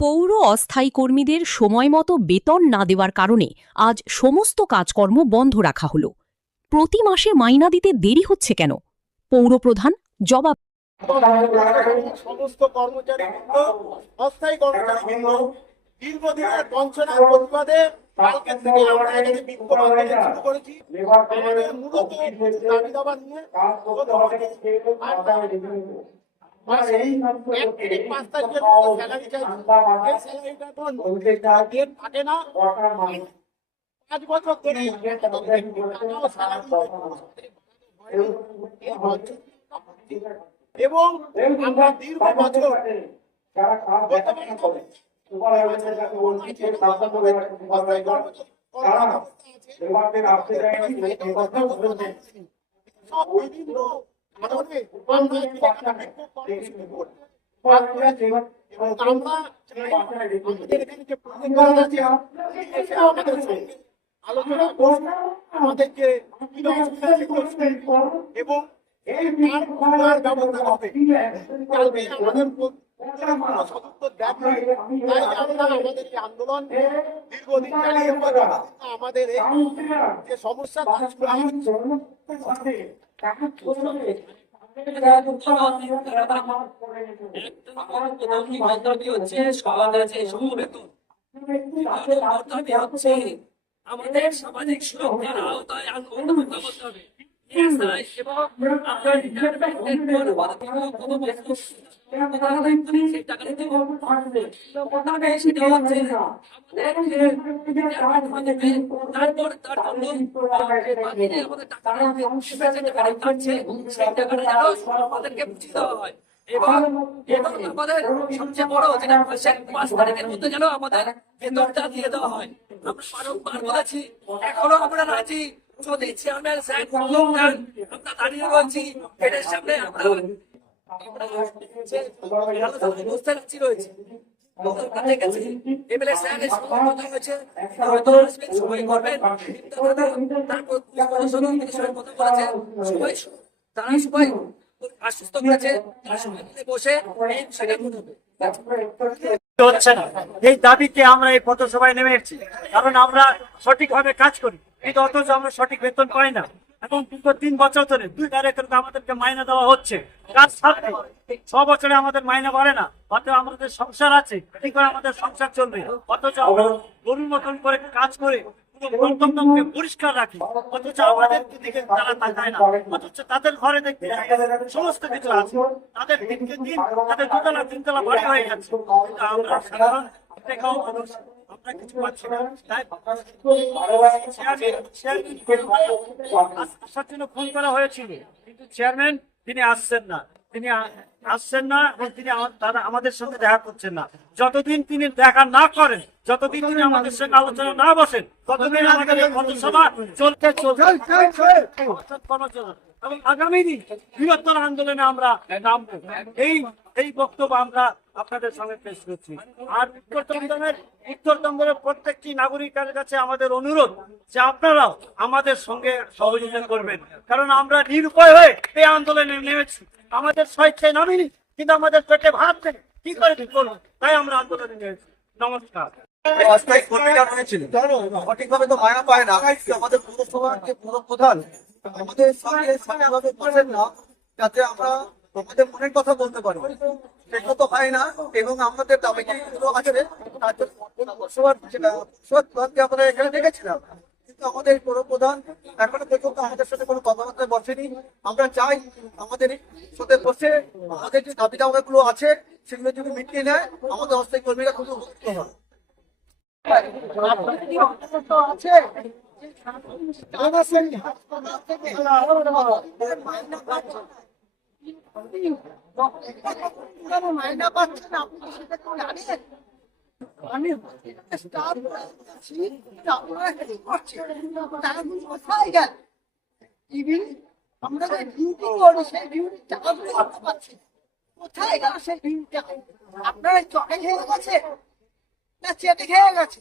পৌর অস্থায়ী কর্মীদের সময়মতো বেতন না দেওয়ার কারণে আজ সমস্ত কাজকর্ম বন্ধ রাখা হল। প্রতি মাসে মাইনা দিতে দেরি হচ্ছে কেন? পৌরপ্রধান জবাব। সমস্ত কর্মচারীবৃন্দ, অস্থায়ী কর্মচারীবৃন্দ দীর্ঘদিনের বঞ্চনার প্রতিবাদে কালকে থেকে আমরা এখানে বিক্ষোভ আন্দোলন শুরু করেছি। আমাদের মূলত দাবি দাবা নিয়ে মাসে 1 থেকে 5 তারিখের মধ্যে স্যালারি চাইছি। এই স্যালারিটা তো ডেট থাকে না, 5 বছর ধরে এবং আমরা দীর্ঘ বছর আলোচনা আমাদেরকে এবং আন্দোলন দীর্ঘদিন চালিয়ে আমাদের যে সমস্যা আমাদের সামাজিক সুরক্ষার আওতায় আন্দোলন করতে হবে। আমাদেরকে বুঝিয়ে দেওয়া হয় এবং আমাদের সবচেয়ে বড় যেটা 5 তারিখের মধ্যে যেন আমাদের বেতনটা দিয়ে দেওয়া হয়। আমরা বারংবার বলেছি, এখনো আমরা রাজি। যদি চেয়ারম্যান সাহেব আমরা দাঁড়িয়ে রয়েছি গেটের সামনে, আমরা অবস্থায় রাজি রয়েছি। তারা সবাই আশ্বস্ত করেছে, তারা সবাই বসে হচ্ছে না। এই দাবিতে আমরা এই পথসভায় নেমে এসেছি, কারণ আমরা সঠিকভাবে কাজ করি কিন্তু অথচ আমরা সঠিক বেতন পাই না। এখন 3 বছর ধরে 2 তারিখে আমাদেরকে মাইনা দেওয়া হচ্ছে, কাজ থাকবে 6 বছরে আমাদের মাইনা বাড়ে না। অথচ আমাদের সংসার আছে, কি করে আমাদের সংসার চলবে? অথচ আমরা গরুর মতন করে কাজ করে গণতন্ত্রকে পরিষ্কার রাখি, অথচ আমাদের দিকে তারা তাকায় না। অথচ তাদের ঘরে দেখতে সমস্ত কিছু আছে, তাদের দিনকে দিন তাদের 2তলা 3তলা বাড়ি হয়ে যাচ্ছে। আমরা সাধারণ দেখাও মানুষ, আমরা কিছু পাচ্ছি না। তাই আসার জন্য ফোন করা হয়েছিল, কিন্তু চেয়ারম্যান তিনি আসছেন না এবং তিনি আমাদের সঙ্গে দেখা করছেন না। যতদিন তিনি দেখা না করেন, যতদিন তিনি আমাদের সঙ্গে আলোচনা না বসেন, ততদিন আমাদের পথসভা চলতে এবং আগামী দিন বৃহত্তর আন্দোলনে আমরা নামবো। এই বক্তব্য আমরা আপনাদের সঙ্গে পেশ করছি। আর উত্তরবঙ্গের প্রত্যেকটি নাগরিকের কাছে আমাদের অনুরোধ যে আপনারাও আমাদের সঙ্গে সহযোগিতা করবেন, কারণ আমরা নিরুপায় হয়ে এই আন্দোলনে নেমেছি। আমাদের স্বেচ্ছায় নামিনি, কিন্তু আমাদের পেটে ভাত নেই, কি করে করবো? তাই আমরা আন্দোলনে নেমেছি। নমস্কার। সঠিকভাবে তো মায়া পায় না। আমাদের পৌরসভার যে পৌরপ্রধান আমাদের সঙ্গে সাথে বসেন না, যাতে আমরা আমাদের মনের কথা বলতে পারি, সেটা তো হয় না। এবং আমাদের দাবি আছে, আমরা এখানে দেখেছিলাম, কিন্তু আমাদের পৌরপ্রধান এখনো পর্যন্ত আমাদের সাথে কোনো কথাবার্তা বসেনি। আমরা চাই আমাদের সাথে বসে আমাদের যে দাবি দাওয়াগুলো আছে সেগুলো যদি মিটিয়ে নেয়, আমাদের অস্থায়ী কর্মীরা খুব উপকৃত হয়। মাইনা পাচ্ছেন আপনি, সেটা তো জানেন। আমি আমরা যে ডিউটি করি সেই ডিউটি টাকাগুলো আমরা পাচ্ছি, কোথায় গেল সেই ডিউটি? আপনারা চটে খেয়ে গেছে না চেটে খেয়ে গেছে?